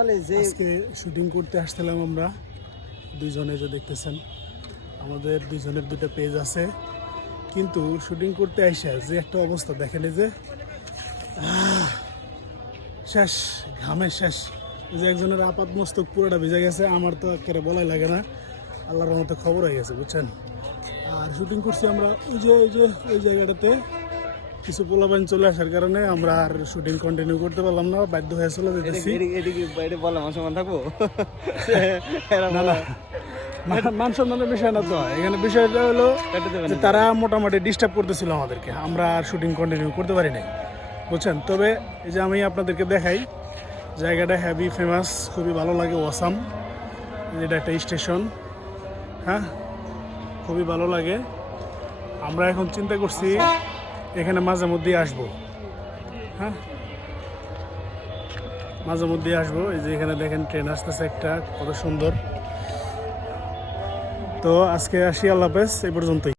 আজকে শুটিং করতে আসছিলাম আমরা, দুইজনে যে দেখতেছেন, আমাদের দুইজনের দুটো পেজ আছে। কিন্তু শুটিং করতে আইসা যে একটা অবস্থা, দেখেন যে শেষ, ঘামে শেষ। যে একজনের আপাত মস্তক পুরোটা ভিজে গেছে, আমার তো একেবারে বলাই লাগে না। আল্লাহর মতো খবর হয়ে গেছে, বুঝছেন? আর শুটিং করছি আমরা ওই যে ওই যে ওই জায়গাটাতে কিছু পোলাবাইন চলে আসার কারণে আমরা আর শুটিং কন্টিনিউ করতে পারলাম না বাধ্য হয়ে চলে যেতেছি। থাকব? না না। মান সম্মানের বিষয় না তো। এখানে বিষয়টা হলো যে তারা মোটামুটি ডিস্টার্ব করতেছিল আমাদেরকে। আমরা আর শুটিং কন্টিনিউ করতে পারি নাই। বুঝছেন? তবে এই যে আমি আপনাদেরকে দেখাই জায়গাটা হ্যাভি ফেমাস খুবই ভালো লাগে ওয়াসাম এটা একটা স্টেশন হ্যাঁ? খুবই ভালো লাগে। আমরা এখন চিন্তা করছি এখানে মাঝে মধ্যেই আসব। হ্যাঁ? মাঝে মধ্যেই আসব। এই যে এখানে দেখেন ট্রেন আসতেছে একটা, কত সুন্দর। তো আজকে আসি, আল্লাহ হাফেজ এই পর্যন্তই।